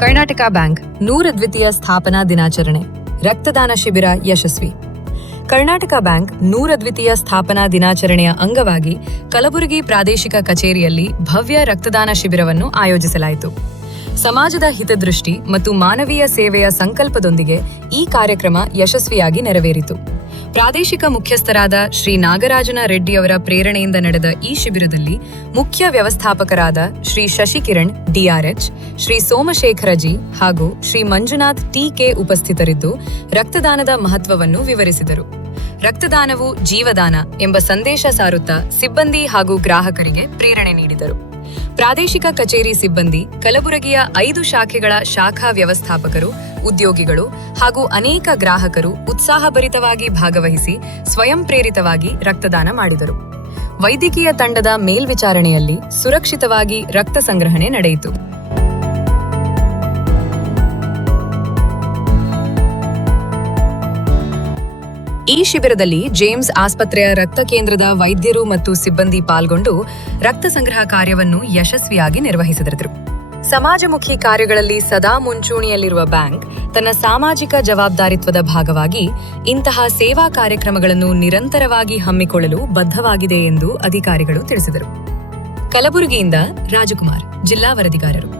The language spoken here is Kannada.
ಕರ್ನಾಟಕ ಬ್ಯಾಂಕ್ 100 ದ್ವಿತೀಯ ಸ್ಥಾಪನಾ ದಿನಾಚರಣೆ. ರಕ್ತದಾನ ಶಿಬಿರ ಯಶಸ್ವಿ. ಕರ್ನಾಟಕ ಬ್ಯಾಂಕ್ 100 ದ್ವಿತೀಯ ಸ್ಥಾಪನಾ ದಿನಾಚರಣೆಯ ಅಂಗವಾಗಿ ಕಲಬುರಗಿ ಪ್ರಾದೇಶಿಕ ಕಚೇರಿಯಲ್ಲಿ ಭವ್ಯ ರಕ್ತದಾನ ಶಿಬಿರವನ್ನು ಆಯೋಜಿಸಲಾಯಿತು. ಸಮಾಜದ ಹಿತದೃಷ್ಟಿ ಮತ್ತು ಮಾನವೀಯ ಸೇವೆಯ ಸಂಕಲ್ಪದೊಂದಿಗೆ ಈ ಕಾರ್ಯಕ್ರಮ ಯಶಸ್ವಿಯಾಗಿ ನೆರವೇರಿತು. ಪ್ರಾದೇಶಿಕ ಮುಖ್ಯಸ್ಥರಾದ ಶ್ರೀ ನಾಗರಾಜನ ರೆಡ್ಡಿಯವರ ಪ್ರೇರಣೆಯಿಂದ ನಡೆದ ಈ ಶಿಬಿರದಲ್ಲಿ ಮುಖ್ಯ ವ್ಯವಸ್ಥಾಪಕರಾದ ಶ್ರೀ ಶಶಿಕಿರಣ್ ಡಿಆರ್ಎಚ್, ಶ್ರೀ ಸೋಮಶೇಖರ ಜಿ ಹಾಗೂ ಶ್ರೀ ಮಂಜುನಾಥ್ ಟಿಕೆ ಉಪಸ್ಥಿತರಿದ್ದು ರಕ್ತದಾನದ ಮಹತ್ವವನ್ನು ವಿವರಿಸಿದರು. ರಕ್ತದಾನವು ಜೀವದಾನ ಎಂಬ ಸಂದೇಶ ಸಾರುತ್ತಾ ಸಿಬ್ಬಂದಿ ಹಾಗೂ ಗ್ರಾಹಕರಿಗೆ ಪ್ರೇರಣೆ ನೀಡಿದರು. ಪ್ರಾದೇಶಿಕ ಕಚೇರಿ ಸಿಬ್ಬಂದಿ, ಕಲಬುರಗಿಯ 5 ಶಾಖೆಗಳ ಶಾಖಾ ವ್ಯವಸ್ಥಾಪಕರು, ಉದ್ಯೋಗಿಗಳು ಹಾಗೂ ಅನೇಕ ಗ್ರಾಹಕರು ಉತ್ಸಾಹಭರಿತವಾಗಿ ಭಾಗವಹಿಸಿ ಸ್ವಯಂ ಪ್ರೇರಿತವಾಗಿ ರಕ್ತದಾನ ಮಾಡಿದರು. ವೈದ್ಯಕೀಯ ತಂಡದ ಮೇಲ್ವಿಚಾರಣೆಯಲ್ಲಿ ಸುರಕ್ಷಿತವಾಗಿ ರಕ್ತ ಸಂಗ್ರಹಣೆ ನಡೆಯಿತು. ಈ ಶಿಬಿರದಲ್ಲಿ ಜೇಮ್ಸ್ ಆಸ್ಪತ್ರೆಯ ರಕ್ತ ಕೇಂದ್ರದ ವೈದ್ಯರು ಮತ್ತು ಸಿಬ್ಬಂದಿ ಪಾಲ್ಗೊಂಡು ರಕ್ತ ಸಂಗ್ರಹ ಕಾರ್ಯವನ್ನು ಯಶಸ್ವಿಯಾಗಿ ನಿರ್ವಹಿಸಿದರು. ಸಮಾಜಮುಖಿ ಕಾರ್ಯಗಳಲ್ಲಿ ಸದಾ ಮುಂಚೂಣಿಯಲ್ಲಿರುವ ಬ್ಯಾಂಕ್ ತನ್ನ ಸಾಮಾಜಿಕ ಜವಾಬ್ದಾರಿತ್ವದ ಭಾಗವಾಗಿ ಇಂತಹ ಸೇವಾ ಕಾರ್ಯಕ್ರಮಗಳನ್ನು ನಿರಂತರವಾಗಿ ಹಮ್ಮಿಕೊಳ್ಳಲು ಬದ್ಧವಾಗಿದೆ ಎಂದು ಅಧಿಕಾರಿಗಳು ತಿಳಿಸಿದರು. ಕಲಬುರಗಿಯಿಂದ ರಾಜಕುಮಾರ್, ಜಿಲ್ಲಾ ವರದಿಗಾರರು.